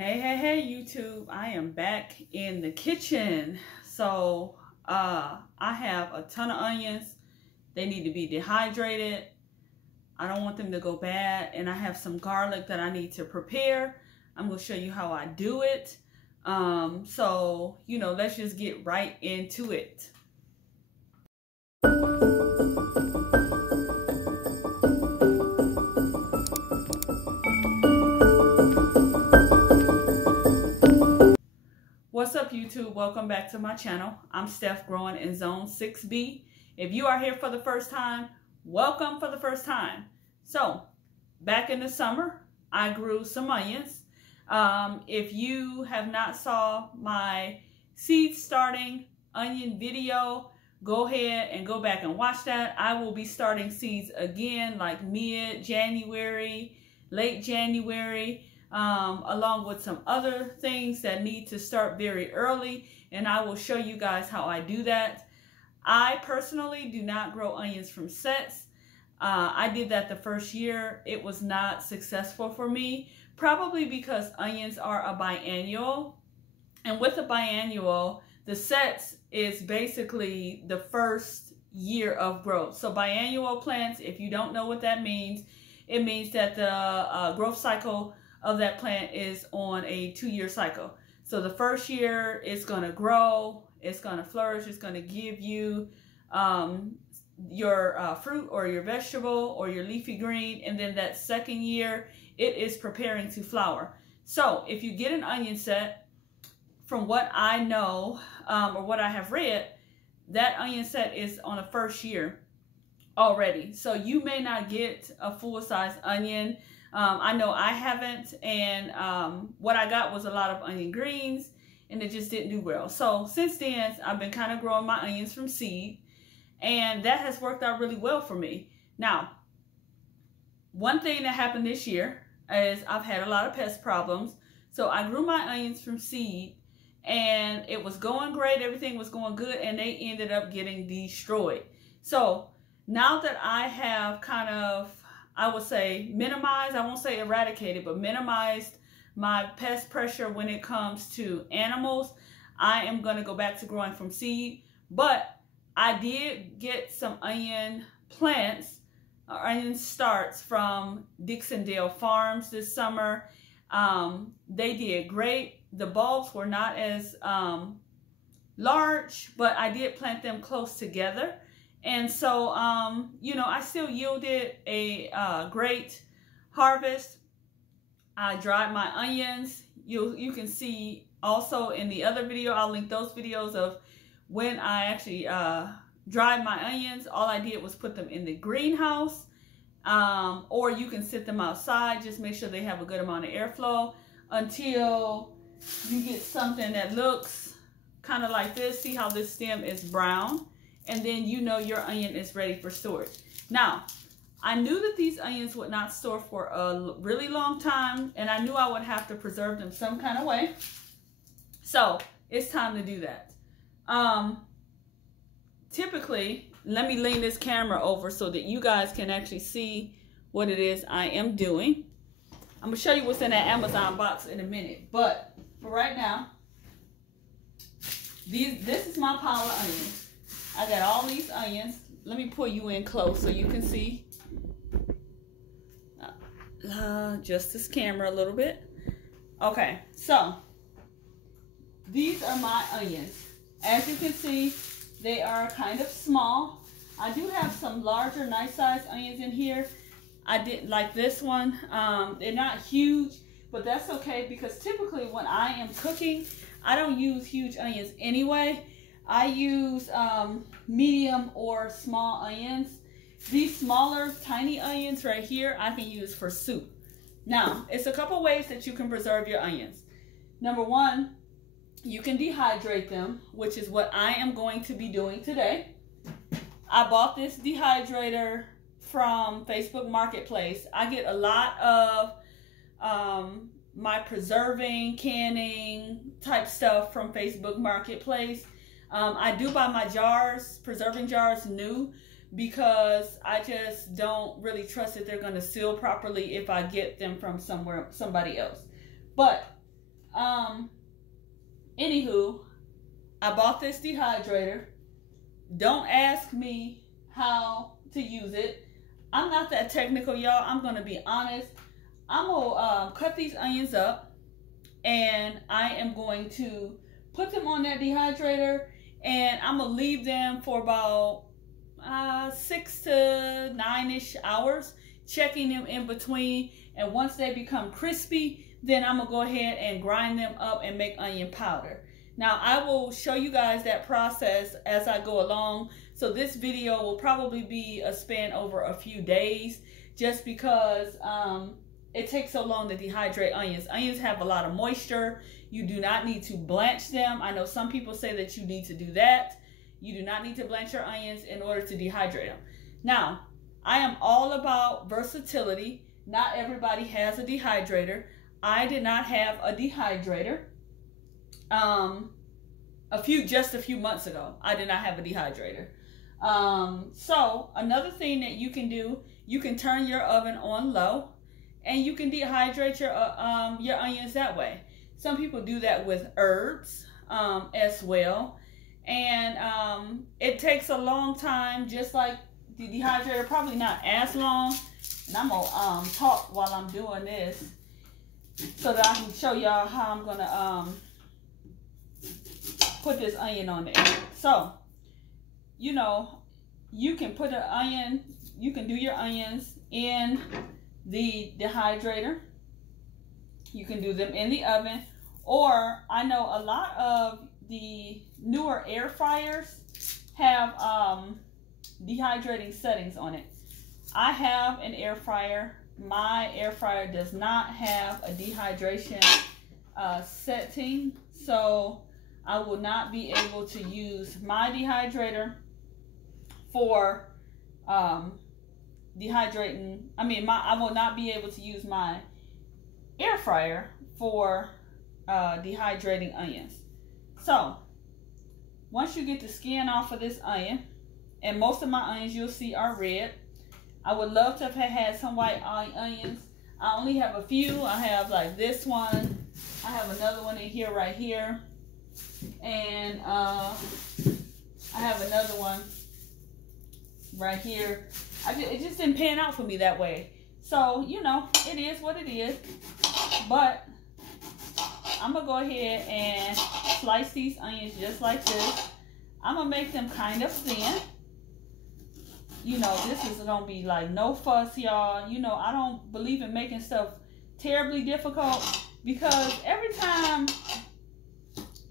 Hey, YouTube. I am back in the kitchen. So, I have a ton of onions. They need to be dehydrated. I don't want them to go bad. And I have some garlic that I need to prepare. I'm going to show you how I do it. Let's just get right into it. What's up, YouTube? Welcome back to my channel. I'm Steph, growing in Zone 6B. If you are here for the first time, welcome for the first time. So, back in the summer, I grew some onions. If you have not saw my seed starting onion video, go ahead and go back and watch that. I will be starting seeds again like mid-January, late January. Along with some other things that need to start very early, and I will show you guys how I do that. I personally do not grow onions from sets. I did that the first year. It was not successful for me, probably because onions are a biannual, and with a biannual, the sets is basically the first year of growth. So biannual plants, if you don't know what that means, it means that the growth cycle of that plant is on a 2-year cycle. So the first year it's going to grow, it's going to flourish, it's going to give you your fruit or your vegetable or your leafy green, and then that second year it is preparing to flower. So if you get an onion set, from what I know or what I have read, that onion set is on the first year already. So you may not get a full-size onion. I know I haven't, and what I got was a lot of onion greens, and it just didn't do well. So since then, I've been kind of growing my onions from seed, and that has worked out really well for me. Now, one thing that happened this year is I've had a lot of pest problems. So I grew my onions from seed, and it was going great. Everything was going good, and they ended up getting destroyed. So now that I have kind of, I would say, minimized, I won't say eradicated, but minimized my pest pressure when it comes to animals, I am going to go back to growing from seed. But I did get some onion plants, or onion starts from Dixondale Farms this summer. They did great. The bulbs were not as large, but I did plant them close together. And so, I still yielded a great harvest. I dried my onions. You can see also in the other video, I'll link those videos of when I actually dried my onions. All I did was put them in the greenhouse, or you can sit them outside. Just make sure they have a good amount of airflow until you get something that looks kind of like this. See how this stem is brown? And then you know your onion is ready for storage. Now, I knew that these onions would not store for a really long time, and I knew I would have to preserve them some kind of way. So it's time to do that. Typically, let me lean this camera over so that you guys can actually see what it is I am doing. I'm gonna show you what's in that Amazon box in a minute, but for right now, this is my pile of onions. I got all these onions. Let me pull you in close so you can see. Just this camera a little bit. Okay, so these are my onions. As you can see, they are kind of small. I do have some larger, nice sized onions in here. I didn't like this one. They're not huge, but that's okay because typically when I am cooking, I don't use huge onions anyway. I use medium or small onions. These smaller, tiny onions right here, I can use for soup. Now, it's a couple ways that you can preserve your onions. Number one, you can dehydrate them, which is what I am going to be doing today. I bought this dehydrator from Facebook Marketplace. I get a lot of my preserving, canning type stuff from Facebook Marketplace. I do buy my jars, preserving jars, new, because I just don't really trust that they're going to seal properly if I get them from somebody else. But anywho, I bought this dehydrator. Don't ask me how to use it. I'm not that technical, y'all. I'm gonna be honest. I'm gonna cut these onions up, and I am going to put them on that dehydrator, and I'm gonna leave them for about 6 to 9-ish hours, checking them in between. And once they become crispy, then I'm gonna go ahead and grind them up and make onion powder. Now, I will show you guys that process as I go along. So this video will probably be a span over a few days, just because it takes so long to dehydrate onions. Onions have a lot of moisture. You do not need to blanch them. I know some people say that you need to do that. You do not need to blanch your onions in order to dehydrate them. Now, I am all about versatility. Not everybody has a dehydrator. I did not have a dehydrator. Just a few months ago, I did not have a dehydrator. So another thing that you can do, you can turn your oven on low, and you can dehydrate your onions that way. Some people do that with herbs as well, and it takes a long time, just like the dehydrator, probably not as long. And I'm gonna talk while I'm doing this, so that I can show y'all how I'm gonna put this onion on there. So, you know, you can put an onion, you can do your onions in the dehydrator. You can do them in the oven, or I know a lot of the newer air fryers have dehydrating settings on it. I have an air fryer. My air fryer does not have a dehydration setting, so I will not be able to use my dehydrator for dehydrating. I will not be able to use my air fryer for dehydrating onions. So once you get the skin off of this onion, and most of my onions you'll see are red. I would love to have had some white onions. I only have a few. I have like this one. I have another one in here, right here. And I have another one right here. It just didn't pan out for me that way. So, you know, it is what it is. But I'm going to go ahead and slice these onions just like this. I'm going to make them kind of thin. You know, this is going to be like no fuss, y'all. You know, I don't believe in making stuff terribly difficult, because every time,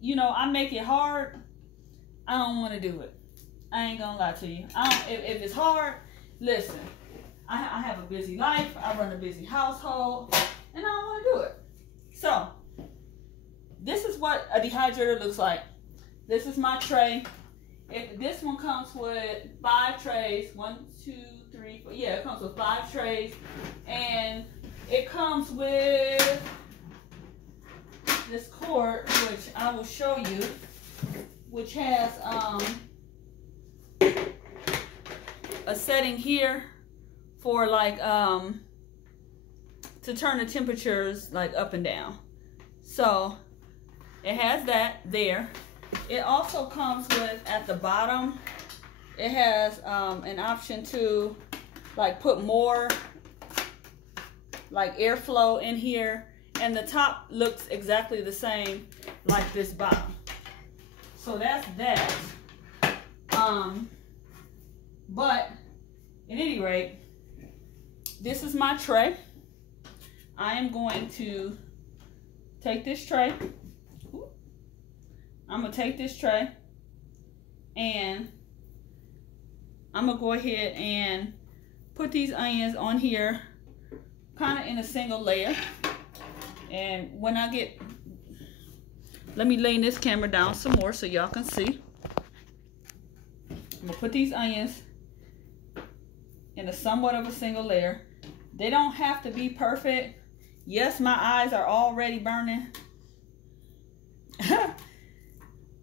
you know, I make it hard, I don't want to do it. I ain't going to lie to you. If it's hard, listen, I have a busy life. I run a busy household, and I don't want to do it. So, this is what a dehydrator looks like. This is my tray. If this one comes with 5 trays, 1, 2, 3, 4, yeah, it comes with 5 trays, and it comes with this cord, which I will show you, which has a setting here for like to turn the temperatures like up and down. So it has that there. It also comes with, at the bottom, it has an option to like put more like airflow in here, and the top looks exactly the same like this bottom. So that's that. But at any rate, this is my tray. I am going to take this tray. I'm going to take this tray, and I'm going to go ahead and put these onions on here kind of in a single layer. And when I get, let me lay this camera down some more so y'all can see. I'm going to put these onions in a somewhat of a single layer. They don't have to be perfect. Yes, my eyes are already burning.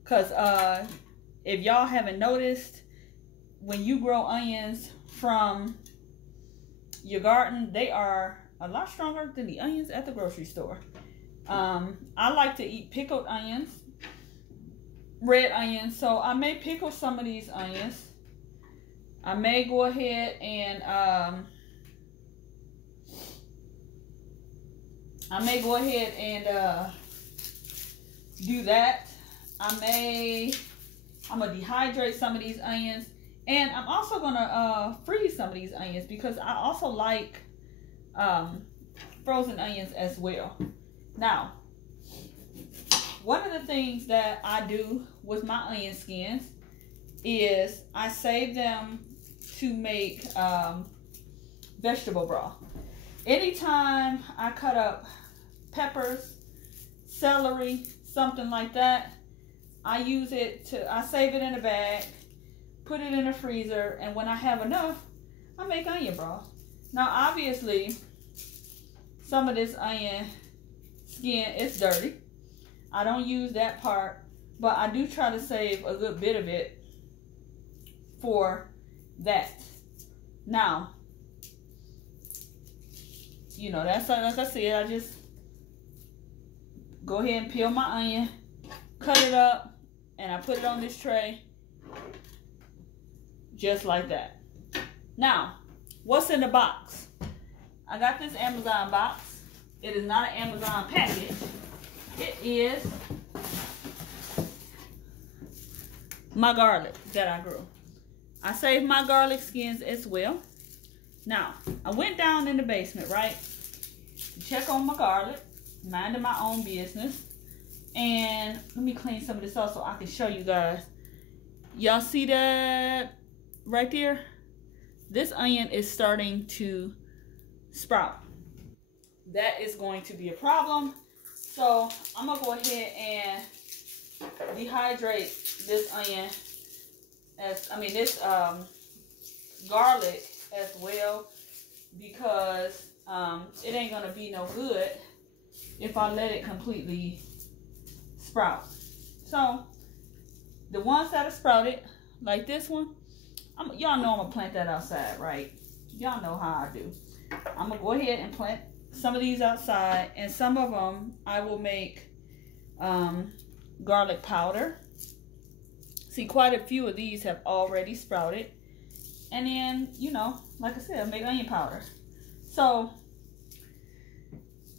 Because if y'all haven't noticed, when you grow onions from your garden, they are a lot stronger than the onions at the grocery store. I like to eat pickled onions. red onions. So I may pickle some of these onions. I may go ahead and do that. I'm gonna dehydrate some of these onions, and I'm also gonna freeze some of these onions because I also like frozen onions as well. Now, one of the things that I do with my onion skins is I save them to make vegetable broth. Anytime I cut up peppers, celery, something like that, I save it in a bag, put it in the freezer, and when I have enough, I make onion broth. Now, obviously, some of this onion skin is dirty. I don't use that part, but I do try to save a good bit of it for that. Now, you know, that's like I said, I just go ahead and peel my onion, cut it up, and I put it on this tray just like that. Now, what's in the box? I got this Amazon box. It is not an Amazon package. It is my garlic that I grew. I saved my garlic skins as well. Now, I went down in the basement, right, to check on my garlic, minding my own business. And let me clean some of this up so I can show you guys. Y'all see that right there? This onion is starting to sprout. That is going to be a problem. So I'm gonna go ahead and dehydrate this onion this garlic as well, because it ain't gonna be no good if I let it completely sprout. So the ones that are sprouted, like this one, y'all know I'm gonna plant that outside, right? Y'all know how I do. I'm gonna go ahead and plant some of these outside, and some of them I will make garlic powder. See, quite a few of these have already sprouted. And then, you know, like I said, I'll make onion powder. So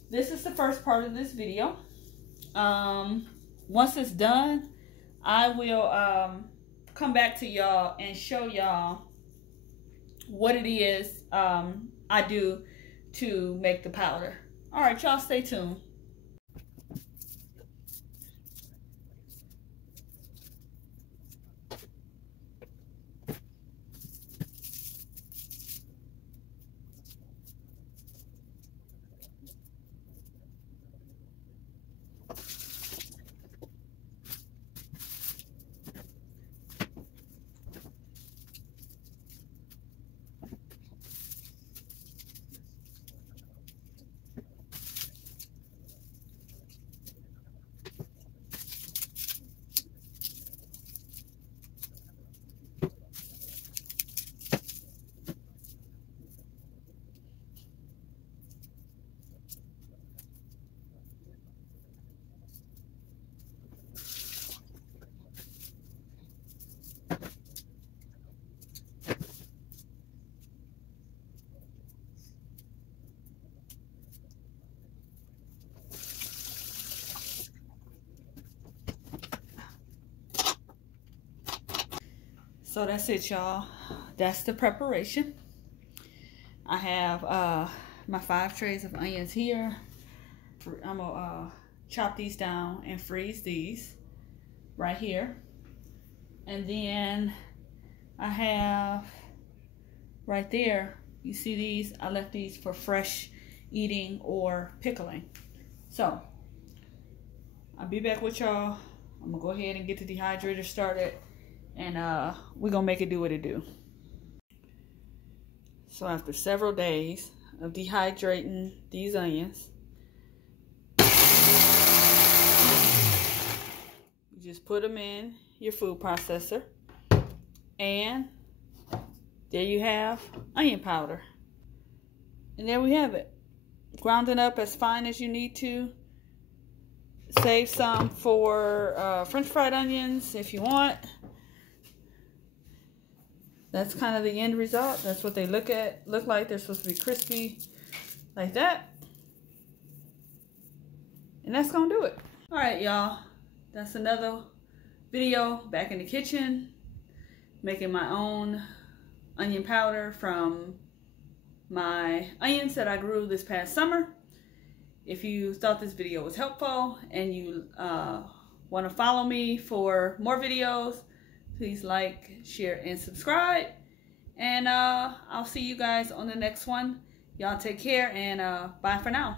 this is the first part of this video. Once it's done, I will come back to y'all and show y'all what it is I do to make the powder. All right, y'all, stay tuned. So that's it, y'all. That's the preparation. I have my 5 trays of onions here. I'm gonna chop these down and freeze these right here. And then I have right there, you see these, I left these for fresh eating or pickling. So I'll be back with y'all. I'm gonna go ahead and get the dehydrator started, and we're gonna make it do what it do. So after several days of dehydrating these onions, you just put them in your food processor, and there you have onion powder. And there we have it. Ground it up as fine as you need to. Save some for French fried onions if you want. That's kind of the end result. That's what they look like. They're supposed to be crispy like that. And that's gonna do it. All right, y'all. That's another video back in the kitchen, making my own onion powder from my onions that I grew this past summer. If you thought this video was helpful and you want to follow me for more videos, please like, share, and subscribe. And I'll see you guys on the next one. Y'all take care, and bye for now.